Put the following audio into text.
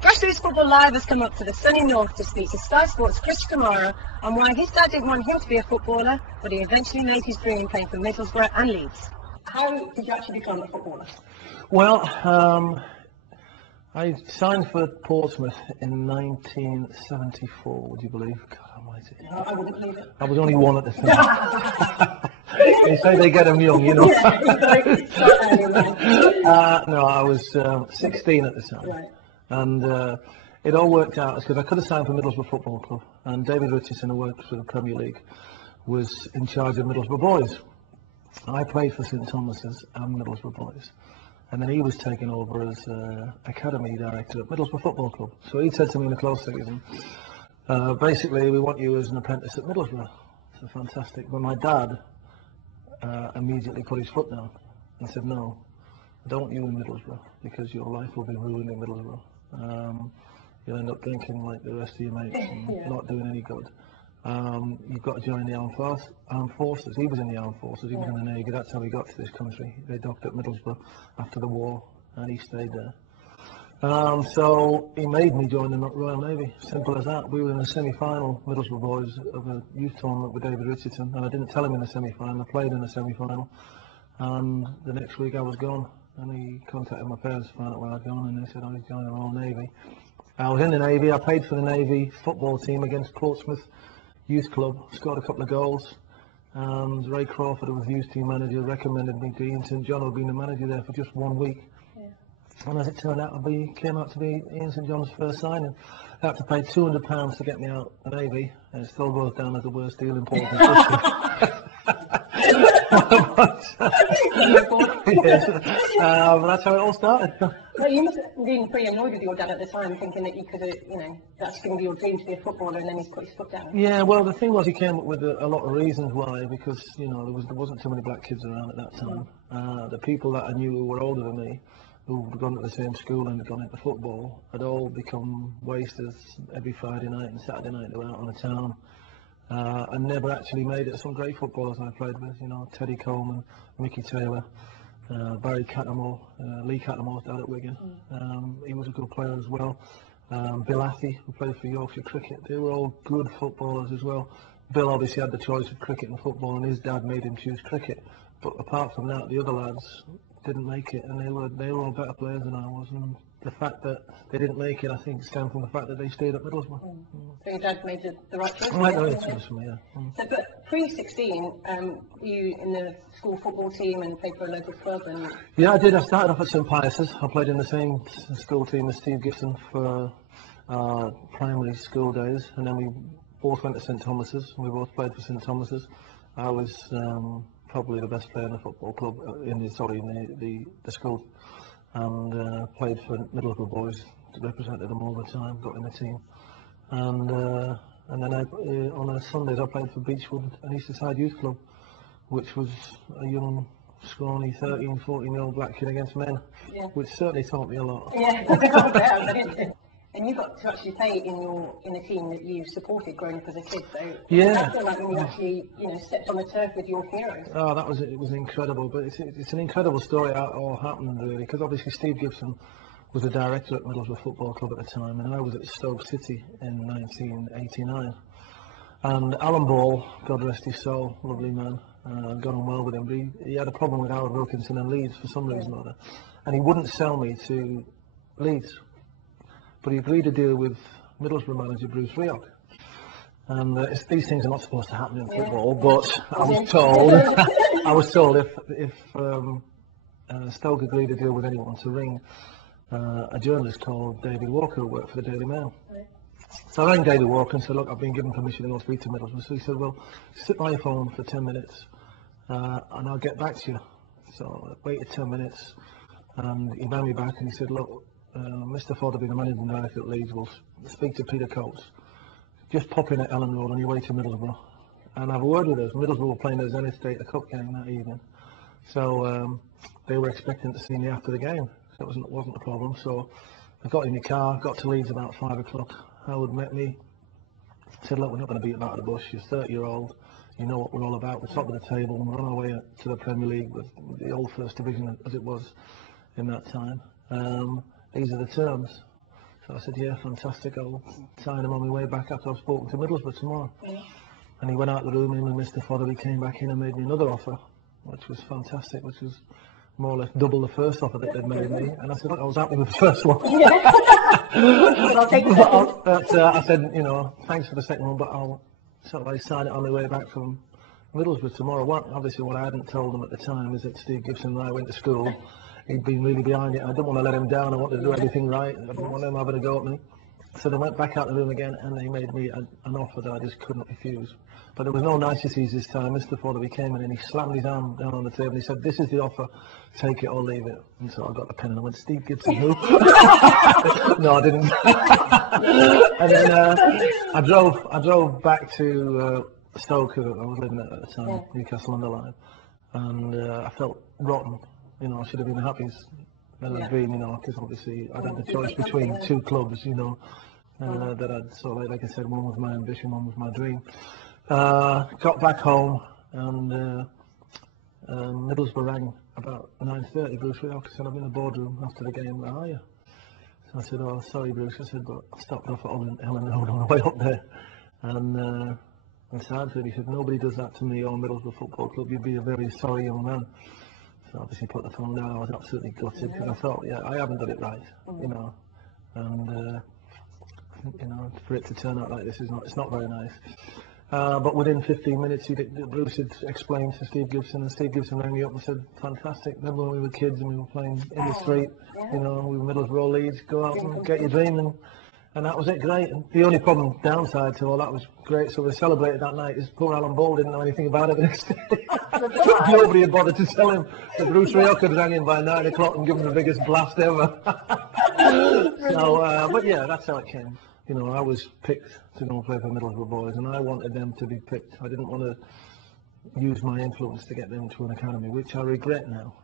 Grassroots Football Live has come up to the sunny north to speak to Sky Sports' Chris Kamara on why his dad didn't want him to be a footballer, but he eventually made his dream playing for Middlesbrough and Leeds. How did you actually become a footballer? Well, I signed for Portsmouth in 1974, would you believe? God almighty. No, I wouldn't believe it. I was only one at the time. They say they get them young, you know. No, I was 16 at the time. Right. And it all worked out because I could have signed for Middlesbrough Football Club, and David Richardson, who worked for the Premier League, was in charge of Middlesbrough Boys. I played for St Thomas's and Middlesbrough Boys, and then he was taken over as academy director at Middlesbrough Football Club. So he said to me in the close season, basically, we want you as an apprentice at Middlesbrough. So fantastic. But my dad immediately put his foot down and said, no, I don't want you in Middlesbrough, because your life will be ruined in Middlesbrough. You'll end up drinking like the rest of your mates and not doing any good. You've got to join the armed forces. He was in the armed forces, he was in the Navy. That's how he got to this country. They docked at Middlesbrough after the war, and he stayed there. So he made me join the Royal Navy, simple as that. We were in the semi-final, Middlesbrough Boys, of a youth tournament with David Richardson, and I didn't tell him in the semi-final. I played in the semi-final, and the next week I was gone, and he contacted my parents to find out where I'd gone, and they said I was joining the Royal Navy. I was in the Navy. I played for the Navy football team against Portsmouth Youth Club, scored a couple of goals, and Ray Crawford, who was the youth team manager, recommended me to Ian St John, who had been the manager there for just 1 week. And as it turned out, came out to be Ian St John's first signing. I had to pay £200 to get me out of the Navy, and it still goes down as the worst deal in Portsmouth history. Yes, but that's how it all started. Well, you must have been pretty annoyed with your dad at the time, thinking that you could have, that's going to be your dream to be a footballer, and then he's put his foot down. Yeah, well, the thing was, he came up with a lot of reasons why, because, there wasn't too many black kids around at that time. The people that I knew who were older than me, who had gone to the same school and had gone into football, had all become wasters every Friday night and Saturday night. They were out on the town. And never actually made it. Some great footballers I played with, Teddy Coleman, Mickey Taylor, Barry Cattermole, Lee Cattermole's dad at Wigan. He was a good player as well. Bill Athy, who played for Yorkshire Cricket. They were all good footballers as well. Bill obviously had the choice of cricket and football, and his dad made him choose cricket. But apart from that, the other lads didn't make it, and they were all better players than I was. And the fact that they didn't make it, I think, stemmed from the fact that they stayed at Middlesbrough. So your dad made the right choice? Right, the right choice for me, yeah. So, but pre-16, you in the school football team and played for a local club? And yeah, I did. I started off at St Pius's. I played in the same school team as Steve Gibson for primary school days, and then we both went to St Thomas's. We both played for St Thomas's. I was probably the best player in the football club, in the school, and played for Middlesbrough Boys, represented them all the time, got in the team, and then on Sundays I played for Beechwood and Easterside Youth Club, which was a young, scrawny 13, 14-year-old black kid against men, which certainly taught me a lot. Yeah. And you got to actually play in a team that you supported growing up as a kid. So I feel like when you actually stepped on the turf with your heroes. Oh, it was incredible. But it's an incredible story how it all happened, really, because obviously Steve Gibson was the director at Middlesbrough Football Club at the time, and I was at Stoke City in 1989. And Alan Ball, God rest his soul, lovely man, got on well with him. But he had a problem with Howard Wilkinson and Leeds for some reason or other, and he wouldn't sell me to Leeds. But he agreed to deal with Middlesbrough manager Bruce Rioch. And these things are not supposed to happen in football, but I was told if Stoke agreed to deal with anyone, to ring a journalist called David Walker, who worked for the Daily Mail. So I rang David Walker and said, look, I've been given permission to go speak to Middlesbrough. So he said, well, sit by your phone for 10 minutes and I'll get back to you. So I waited 10 minutes and he rang me back and he said, look, Mr. Ford will be the managing director at Leeds. Will speak to Peter Coates. Just pop in at Ellen Road on your way to Middlesbrough and have a word with us. Middlesbrough were playing at Zenith State, a cup game that evening. So they were expecting to see me after the game. So it wasn't a problem. So I got in my car, got to Leeds about 5 o'clock. Howard met me, said, look, we're not going to beat about the bush. You're 30-year-old. You know what we're all about. We're top of the table. We're on our way to the Premier League with the old First Division as it was in that time. These are the terms. So I said, yeah, fantastic, I'll sign him on my way back after I've spoken to Middlesbrough tomorrow. Yeah. And he went out the room, him and Mr. Fotherby came back in and made me another offer, which was fantastic, which was more or less double the first offer that they'd made me. And I said, look, I was happy with the first one. I'll take the second. But I said, you know, thanks for the second one, but I'll sort of sign it on my way back from Middlesbrough tomorrow. Obviously, what I hadn't told them at the time is that Steve Gibson and I went to school. He'd been really behind it. I didn't want to let him down. I wanted to do everything right. I didn't want him having a go at me. So they went back out the room again and they made me an offer that I just couldn't refuse. But there was no niceties this time. Mr. Fotherby came in and he slammed his arm down on the table and he said, this is the offer, take it or leave it. And so I got the pen and I went, Steve Gibson, who? No, I didn't. And then I drove back to Stoke, I was living at the time, Newcastle on the line. And I felt rotten. You know, I should have been the happiest that I'd been, you know, because obviously I'd had the choice between two clubs, you know, that I'd, so like I said, one was my ambition, one was my dream. Got back home and Middlesbrough rang about 9:30, Bruce Rioch said, I'm in the boardroom after the game, where are you? So I said, oh, sorry Bruce, I said, but I stopped off at Ellen Road on the way up there. And I said, he said, nobody does that to me or Middlesbrough Football Club, you'd be a very sorry young man. So obviously put the phone down, I was absolutely gutted because I thought, yeah, I haven't done it right, you know, and you know, for it to turn out like this it's not very nice. But within 15 minutes, Bruce had explained to Steve Gibson, and Steve Gibson rang me up and said, fantastic, remember when we were kids and we were playing in the street, you know, we were Middlesbrough Leeds, go out and get your dream, and that was it, great. And the only downside to all that was great, so we celebrated that night. Is poor Alan Ball didn't know anything about it the next day. Nobody had bothered to tell him that Bruce Rioch had rang him by 9 o'clock and given him the biggest blast ever. So, but yeah, that's how it came. You know, I was picked to go and play for Middlesbrough boys, and I wanted them to be picked. I didn't want to use my influence to get them to an academy, which I regret now.